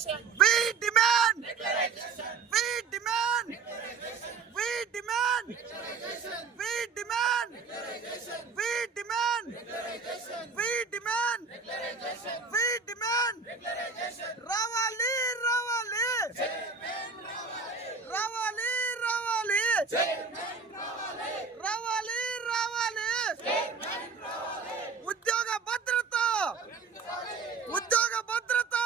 We demand. We demand. We demand. We demand. We demand. We demand. We demand. Ravali, Ravali. Ravali, Ravali. Ravali, Ravali. ఉద్యోగ భద్రత. ఉద్యోగ భద్రత.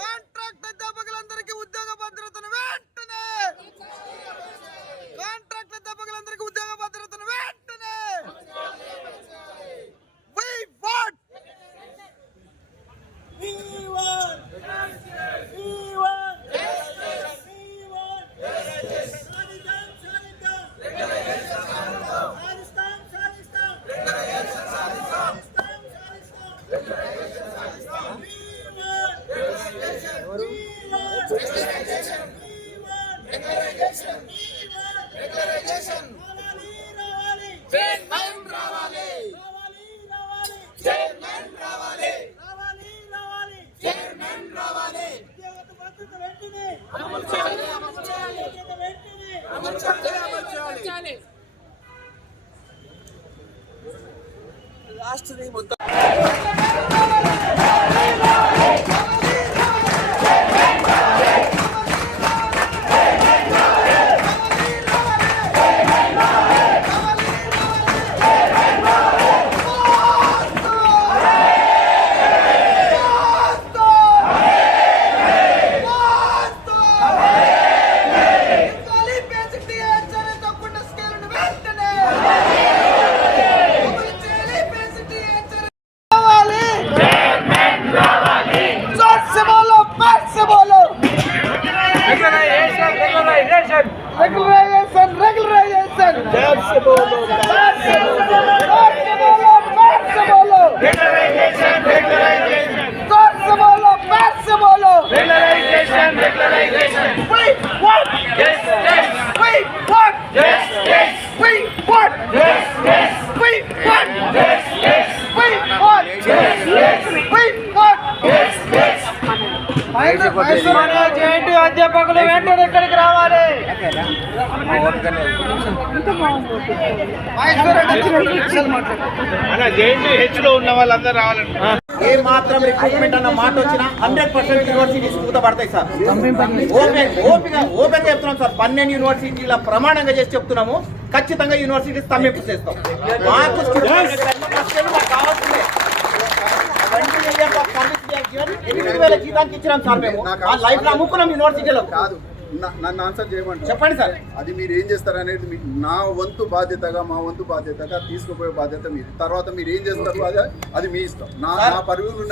Contract అధ్యాపకులందరికీ ఉద్యోగ భద్రతను వెంటనే. కాంట్రాక్ట్ అధ్యాపకులందరికీ ఉద్యోగ భద్రతను వెంటనే. We want. We want. We want. Rashtriya ముద్ద అధ్యాపకులు వెంటనే ఇక్కడికి రావాలి. ఉన్న వాళ్ళందరూ రావాలండి. ఏ మాత్రం రిక్రూట్మెంట్ అన్న మాట వచ్చినా 100% యూనివర్సిటీస్ పూతపడతాయి సార్. ఓపెన్ చెప్తున్నాం సార్. 12 యూనివర్సిటీల ప్రమాణంగా చేసి చెప్తున్నాము. ఖచ్చితంగా యూనివర్సిటీస్ తమ్మింపు చేస్తాం. మాకు కావాల్సిందే 8,000 జీతానికి ఇచ్చినాం సార్. మేము లైఫ్ లో అమ్ముకున్నాం యూనివర్సిటీలో. నన్ను ఆన్సర్ చేయమండి. చెప్పండి సార్. అది మీరు ఏం చేస్తారు అనేది నా వంతు బాధ్యతగా, మా వంతు బాధ్యతగా తీసుకుపోయే బాధ్యత మీరు. తర్వాత మీరు ఏం చేస్తారు అది మీ ఇష్టం. నా పరుగులు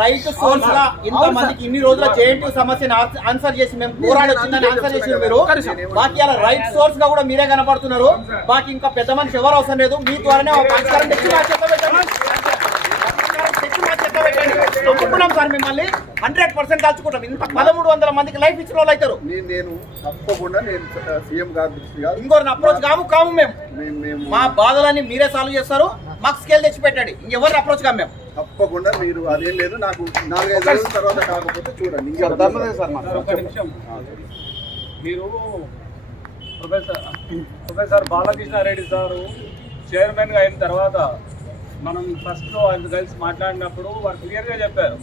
రైట్ సోర్స్ గా ఇంతమందికి ఇన్ని రోజుల జేఎన్టీ సమస్యను ఆన్సర్ చేసి మేము పోరాడొచ్చిందని ఆన్సర్ చేసి మీరు బాకీ అలా రైట్ సోర్స్ గా కూడా మీరే కనపడుతున్నారు. బాకీ ఇంకా పెద్ద మనిషి ఎవరు అవసరం లేదు. మీ ద్వారానే పరిష్కారం తెచ్చి మా చెత్త పెట్టండి. నమ్ముకున్నాం సార్ మిమ్మల్ని. 100% కలుసుకుంటాం. ఇంత 1300 మందికి లైఫ్ ఇచ్చిన వాళ్ళు అవుతారు. నేను తప్పకుండా సీఎం గారి దృష్టిగా ఇంకోరిని అప్రోచ్ కాము మేము. మా బాధలన్నీ మీరే సాల్వ్ చేస్తారు. మాకు స్కేల్ తెచ్చి పెట్టండి. ఇంకెవరిని అప్రోచ్ కాము మేము. తప్పకుండా మీరు అదేం లేదు. నాకు 4-5 రోజుల తర్వాత కాకపోతే చూడండి. మీరు ప్రొఫెసర్ బాలకృష్ణారెడ్డి సారు చైర్మన్గా అయిన తర్వాత మనం ఫస్ట్లో ఆయన కలిసి మాట్లాడినప్పుడు వారు క్లియర్గా చెప్పారు.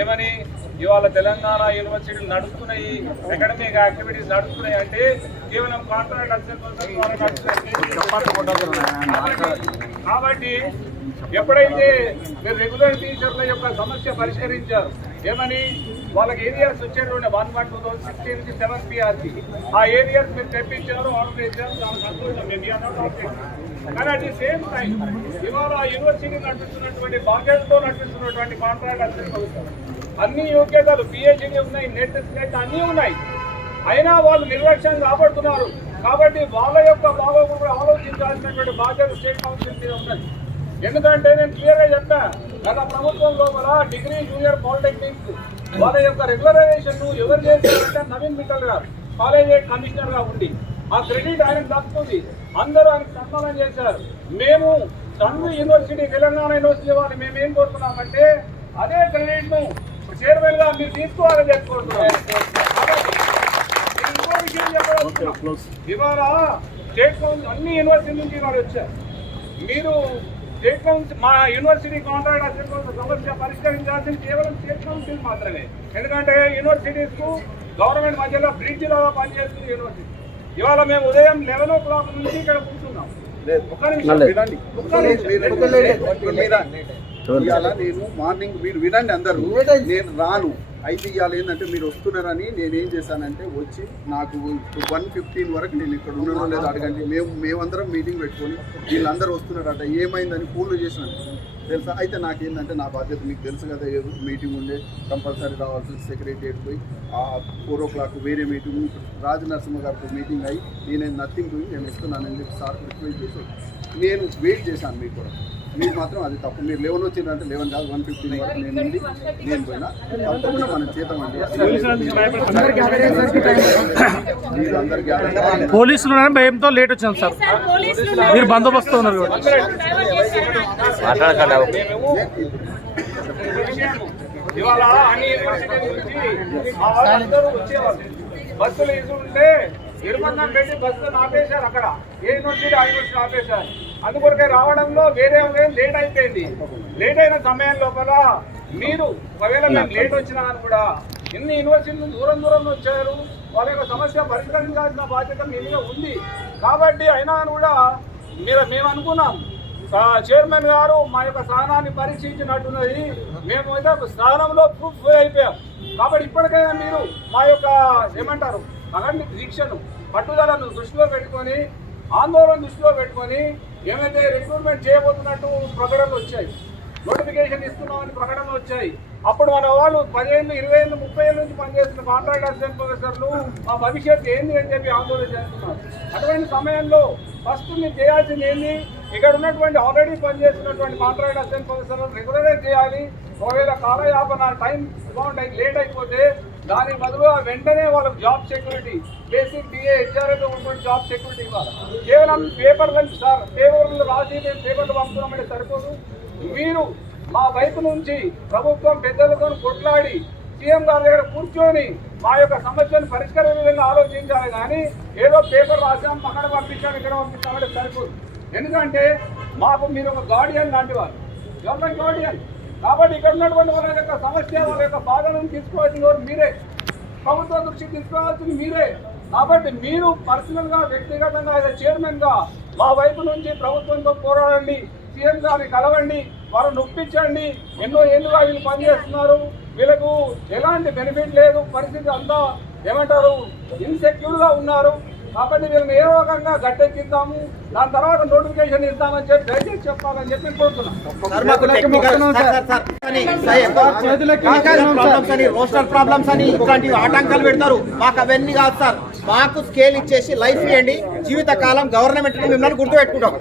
ఏమని, ఇవాళ తెలంగాణ యూనివర్సిటీలు నడుస్తున్నాయి, అకాడమిక్ యాక్టివిటీస్ నడుస్తున్నాయి అంటే కేవలం కాంట్రాక్ట్ అసిస్టెంట్ కాబట్టి ఎప్పుడైతే మీరు రెగ్యులర్ టీచర్ల యొక్క సమస్య పరిష్కరించారు, ఏమని వాళ్ళకి ఏరియాస్ వచ్చేటువంటి 1/1/2016 నుంచి 7 PRC ఆ ఏరియాస్ మీరు తెప్పించారు, ఆర్డర్ చేశారు. చాలా సంతోషం. కానీ అట్ ది సేమ్ టైం ఇవాళ యూనివర్సిటీ నడిపిస్తున్నటువంటి బాధ్యతతో నడిపిస్తున్నటువంటి కాంట్రాక్ట్ అసిస్టెంట్ అన్ని యోగ్యతలు పిహెచ్డి ఉన్నాయి, నెట్ స్లెట్ అన్నీ ఉన్నాయి. అయినా వాళ్ళు నిర్లక్ష్యం కాబడుతున్నారు. కాబట్టి వాళ్ళ యొక్క బాగోగులు కూడా ఆలోచించాల్సినటువంటి బాధ్యత స్టేట్ కౌన్సిల్ మీద ఉన్నది. ఎందుకంటే నేను క్లియర్గా చెప్పా, గత ప్రభుత్వం లోపల డిగ్రీ జూనియర్ పాలిటెక్నిక్స్ వాళ్ళ యొక్క రెగ్యులరైజేషన్ ఎవరు చేశారంటే నవీన్ మిట్టల్ గారు కాలేజ్ కమిషనర్ గా ఉండి ఆ క్రెడిట్ ఆయనకు దక్కుతుంది. అందరూ ఆయనకు సన్మానం చేశారు. మేము తన్వి యూనివర్సిటీ, తెలంగాణ యూనివర్సిటీ వారిని మేము ఏం కోరుతున్నామంటే అదే క్రెడిట్ ను చైర్మన్ గా మీరు తీసుకోవాలని చెప్పుకుంటున్నారు. ఇంకో విషయం చెప్పాలనుకున్నాం. ఇవాళ స్టేట్ కౌన్సిల్ అన్ని యూనివర్సిటీ నుంచి ఇవాళ వచ్చారు. మీరు స్టేట్ కౌన్సిల్ మా యూనివర్సిటీ కాంట్రాక్ట్ అసెంబ్లీ సమస్య పరిష్కరించాల్సింది కేవలం స్టేట్ కౌన్సిల్ మాత్రమే. ఎందుకంటే యూనివర్సిటీస్ కు గవర్నమెంట్ మధ్యలో బ్రిడ్జ్ లాగా పనిచేస్తుంది యూనివర్సిటీ. ఇవాళ మేము ఉదయం 11 o'clock నుంచి ఇక్కడ కూర్చున్నాం. ఒక్క నిమిషం వినండి. ఇవాళ నేను మార్నింగ్ మీరు వినండి అందరూ, నేను రాను అయితే ఇవాళ ఏంటంటే మీరు వస్తున్నారని నేనేం చేశానంటే వచ్చి నాకు 1:15 వరకు నేను ఇక్కడ ఉండడం లేదు అడగండి. మేమందరం మీటింగ్ పెట్టుకొని వీళ్ళందరూ వస్తున్నారట ఏమైందని ఫోన్లు చేసినాను తెలుసా. అయితే నాకేంటంటే నా బాధ్యత మీకు తెలుసు కదా, మీటింగ్ ఉండే కంపల్సరీ రావాల్సిన సెక్రటరియట్ పోయి 4 o'clock వేరే మీటింగ్ రాజు నరసింహ గారితో మీటింగ్ అయ్యి నేను నథింగ్ పోయి నేను ఇస్తున్నానని చెప్పి సార్ రిక్వెస్ట్ చేసి నేను వెయిట్ చేశాను. మీకు కూడా మీరు మాత్రం అది తప్పు. మీరు 11 వచ్చిందంటే 11 కాదు 1:15 వరకు నేను పోయినా తప్పకుండా మనం చేద్దామండి. పోలీసులు భయంతో లేట్ వచ్చాం సార్. మీరు బందోబస్తు ఉన్నారు. ఇవాళ అన్ని యూనివర్సిటీ నుంచి మా వాళ్ళందరూ వచ్చేవాళ్ళు. బస్సులు ఇస్తుంటే నిర్బంధం పెట్టి బస్సులను ఆపేశారు. అక్కడ ఏ యూనివర్సిటీ ఆ యూనివర్సిటీ ఆపేశారు. అందుకొరకే రావడంలో వేరే లేట్ అయిపోయింది. లేట్ అయిన సమయం లోపల మీరు ఒకవేళ మేము లేట్ వచ్చినా అని కూడా ఎన్ని యూనివర్సిటీలు దూరం దూరం వచ్చారు. వాళ్ళ యొక్క సమస్య పరిష్కరించాల్సిన బాధ్యత మీ మీద ఉంది. కాబట్టి అయినా కూడా మేము అనుకున్నాం చైర్మన్ గారు మా యొక్క స్థానాన్ని పరీక్షించినట్టున్నది. మేము అయితే స్థానంలో ప్రూఫ్ అయిపోయాం. కాబట్టి ఇప్పటికైనా మీరు మా యొక్క ఏమంటారు అగండి దీక్షను పట్టుదలను దృష్టిలో పెట్టుకొని ఆందోళన దృష్టిలో పెట్టుకొని ఏమైతే రిక్రూట్మెంట్ చేయబోతున్నట్టు ప్రకటనలు వచ్చాయి, నోటిఫికేషన్ ఇస్తున్నామని ప్రకటనలు వచ్చాయి. అప్పుడు మన వాళ్ళు 10 ఏళ్ళు 20 ఏళ్ళు 30 ఏళ్ళ నుంచి పనిచేస్తున్న కాంట్రాక్ట్ అసిస్టెంట్ ప్రొఫెసర్లు మా భవిష్యత్తు ఏంది అని చెప్పి ఆందోళన చేస్తున్నారు. అటువంటి సమయంలో ఫస్ట్ మీరు చేయాల్సింది ఏంది, ఇక్కడ ఉన్నటువంటి ఆల్రెడీ పనిచేస్తున్నటువంటి కాంట్రాక్ట్ అసిస్టెంట్ ప్రొఫెసర్లు రెగ్యులరైజ్ చేయాలి. ఒకవేళ కాలయాపన టైం అమౌంట్ లేట్ అయిపోతే దాని బదులుగా వెంటనే వాళ్ళకి జాబ్ సెక్యూరిటీ బేసిక్ డిఏ హెచ్ఆర్ఏతో ఉన్నటువంటి జాబ్ సెక్యూరిటీ ఇవ్వాలి. కేవలం పేపర్లు సార్ పేపర్లు రాసి పేపర్లు పంపుతున్నామంటే సరిపోదు. మీరు మా వైపు నుంచి ప్రభుత్వం పెద్దలతో కొట్లాడి సీఎం గారి దగ్గర కూర్చొని మా యొక్క సమస్యను పరిష్కరించే విధంగా ఆలోచించాలి. కానీ ఏదో పేపర్ రాసాం అక్కడ పంపించాం ఇక్కడ పంపించామంటే సరిపోదు. ఎందుకంటే మాకు మీరు ఒక గార్డియన్ లాంటి వారు, గవర్నమెంట్ గార్డియన్. కాబట్టి ఇక్కడ ఉన్నటువంటి వాళ్ళ యొక్క సమస్య వాళ్ళ యొక్క బాధలను తీసుకోవాల్సిన వారు మీరే, ప్రభుత్వ దృష్టికి తీసుకోవాల్సింది మీరే. కాబట్టి మీరు పర్సనల్ గా వ్యక్తిగతంగా చైర్మన్ గా మా వైపు నుంచి ప్రభుత్వంతో పోరాడండి, సీఎం గారిని కలవండి, వారు నొప్పించండి. ఎన్నో ఏళ్ళుగా వీళ్ళు పనిచేస్తున్నారు, వీళ్ళకు ఎలాంటి బెనిఫిట్ లేదు, పరిస్థితి అంతా ఏమంటారు ఇన్సెక్యూర్ గా ఉన్నారు. కాబట్టి వీళ్ళని ఏ రకంగా గట్టెక్కిద్దాము, దాని తర్వాత నోటిఫికేషన్ ఇద్దామని చెప్పి దయచేసి చెప్పాలని చెప్పి కోరుతున్నాం. రోస్టర్ ప్రాబ్లమ్స్ అని ఇట్లాంటి ఆటంకాలు పెడతారు. మాకు అవన్నీ కాదు సార్. మాకు స్కేల్ ఇచ్చేసి లైఫ్ ఇవ్వండి, జీవిత కాలం గవర్నమెంట్ మిమ్మల్ని గుర్తుపెట్టుకుంటాం.